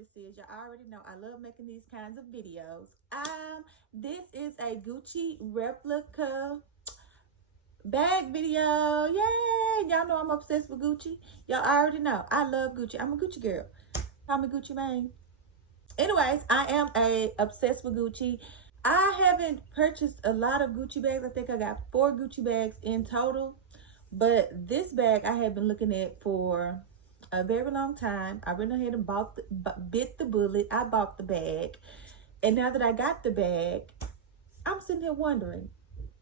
this is. Y'all already know I love making these kinds of videos. This is a Gucci replica bag video. Yay! Y'all know I'm obsessed with Gucci. Y'all already know I love Gucci. I'm a Gucci girl. Call me Gucci Mane. Anyways, I am obsessed with Gucci. I haven't purchased a lot of Gucci bags. I think I got 4 Gucci bags in total. But this bag I have been looking at for a very long time. I went ahead and bit the bullet. I bought the bag. And now that I got the bag, I'm sitting here wondering,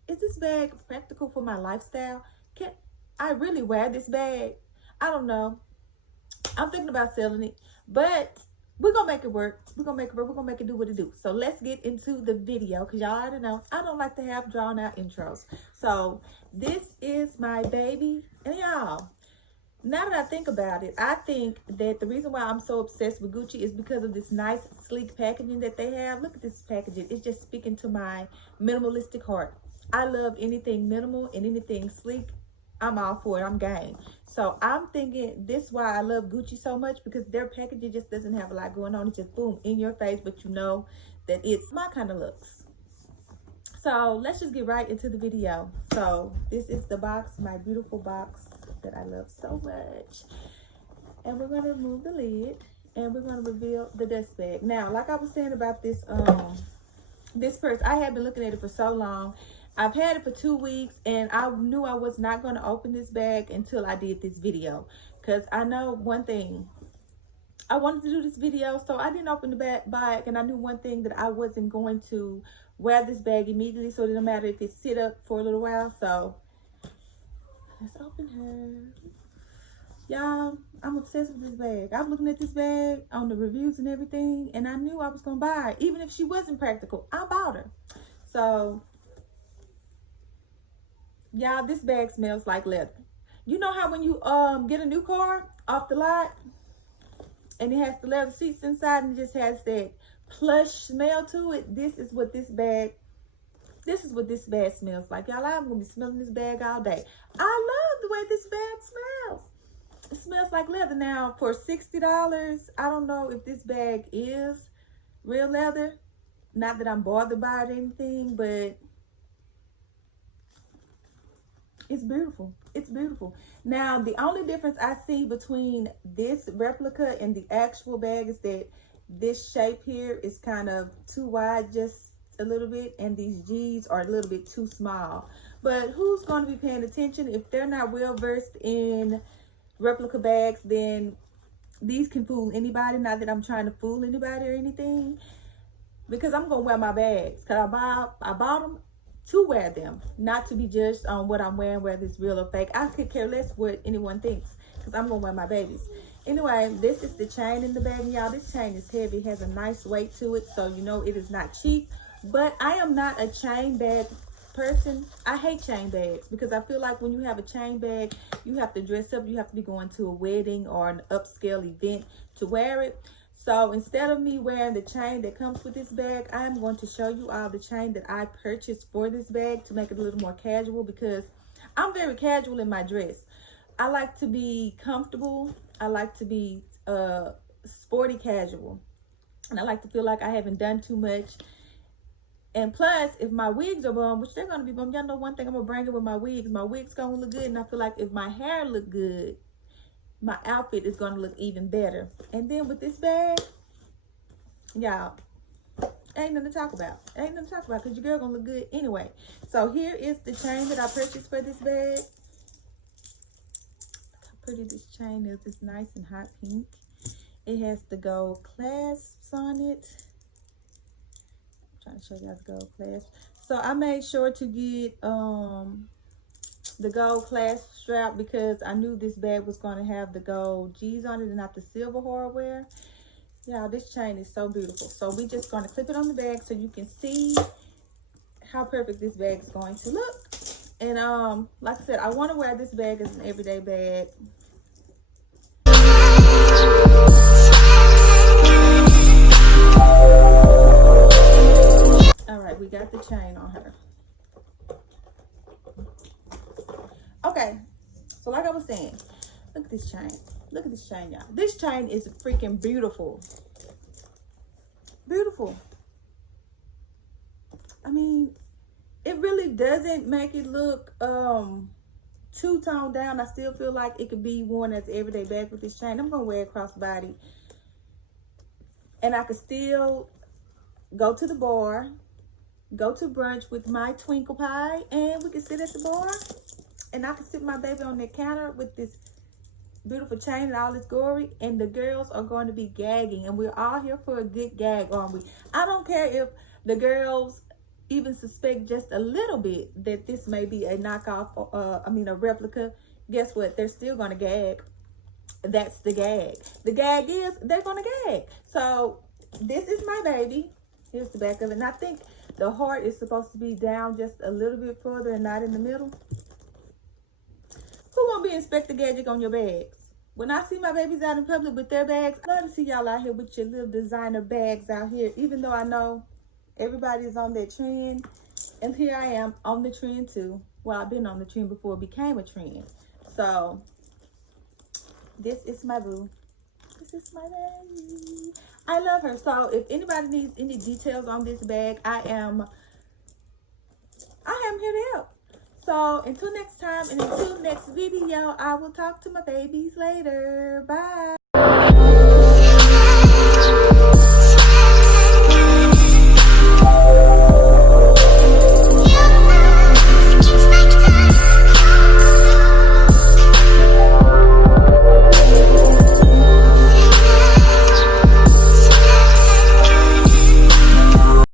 is this bag practical for my lifestyle? Can I really wear this bag? I don't know. I'm thinking about selling it, but we're gonna make it work. We're gonna make it work. We're gonna make it do what it do. So let's get into the video, because y'all already know I don't like to have drawn out intros. So this is my baby, and y'all, now that I think about it, I think that the reason why I'm so obsessed with Gucci is because of this nice sleek packaging that they have. Look at this packaging. It's just speaking to my minimalistic heart. I love anything minimal and anything sleek. I'm all for it. I'm game. So I'm thinking this is why I love Gucci so much, because their packaging just doesn't have a lot going on. It's just boom, in your face, but you know that it's my kind of looks. So let's just get right into the video. So this is the box, my beautiful box that I love so much. And we're going to remove the lid and we're going to reveal the dust bag. Now, like I was saying about this, this purse, I have been looking at it for so long. I've had it for 2 weeks, and I knew I was not going to open this bag until I did this video. Because I know one thing, I wanted to do this video, so I didn't open the bag, and I knew one thing, that I wasn't going to wear this bag immediately, so it didn't matter if it sit up for a little while. So let's open her. Y'all, I'm obsessed with this bag. I'm looking at this bag on the reviews and everything, and I knew I was going to buy it. Even if she wasn't practical, I bought her. So y'all, this bag smells like leather. You know how when you get a new car off the lot and it has the leather seats inside and it just has that plush smell to it? This is what this bag smells like. Y'all, I'm gonna be smelling this bag all day. I love the way this bag smells. It smells like leather. Now, for $60, I don't know if this bag is real leather. Not that I'm bothered by it or anything, but it's beautiful. It's beautiful. Now, the only difference I see between this replica and the actual bag is that this shape here is kind of too wide, just a little bit, and these G's are a little bit too small. But who's going to be paying attention? If they're not well versed in replica bags, then these can fool anybody. Not that I'm trying to fool anybody or anything, because I'm going to wear my bags, because I bought them to wear them, not to be judged on what I'm wearing, whether it's real or fake. I could care less what anyone thinks, because I'm gonna wear my babies. Anyway, this is the chain in the bag, y'all. This chain is heavy, it has a nice weight to it, so you know it is not cheap. But I am not a chain bag person. I hate chain bags, because I feel like when you have a chain bag, you have to dress up, you have to be going to a wedding or an upscale event to wear it. So instead of me wearing the chain that comes with this bag, I'm going to show you all the chain that I purchased for this bag to make it a little more casual, because I'm very casual in my dress. I like to be comfortable. I like to be sporty casual. And I like to feel like I haven't done too much. And plus, if my wigs are bum, which they're going to be bum, y'all know one thing, I'm going to bring it with my wigs. My wig's going to look good. And I feel like if my hair look good, my outfit is going to look even better. And then with this bag, y'all, ain't nothing to talk about. Ain't nothing to talk about, because your girl going to look good anyway. So here is the chain that I purchased for this bag. Look how pretty this chain is. It's nice and hot pink. It has the gold clasps on it. I'm trying to show y'all the gold clasps. So I made sure to get the gold clasp strap, because I knew this bag was going to have the gold G's on it and not the silver hardware. Yeah, this chain is so beautiful. So we just going to clip it on the bag so you can see how perfect this bag is going to look. And like I said, I want to wear this bag as an everyday bag. All right, we got the chain on her. Okay, so like I was saying, look at this chain. Look at this chain, y'all. This chain is freaking beautiful. Beautiful. I mean, it really doesn't make it look too toned down. I still feel like it could be worn as an everyday bag with this chain. I'm gonna wear it crossbody, and I could still go to the bar, go to brunch with my twinkle pie, and we can sit at the bar, and I can sit my baby on the counter with this beautiful chain and all this glory, and the girls are going to be gagging, and we're all here for a good gag, aren't we? I don't care if the girls even suspect just a little bit that this may be a knockoff, a replica. Guess what? They're still going to gag. That's the gag. The gag is they're going to gag. So this is my baby. Here's the back of it. And I think the heart is supposed to be down just a little bit further and not in the middle. Who won't be Inspector Gadget on your bags? When I see my babies out in public with their bags, I love to see y'all out here with your little designer bags out here, even though I know everybody's on that trend. And here I am on the trend too. Well, I've been on the trend before it became a trend. So this is my boo. This is my baby. I love her. So if anybody needs any details on this bag, I am here to help. So until next time and until next video, I will talk to my babies later. Bye.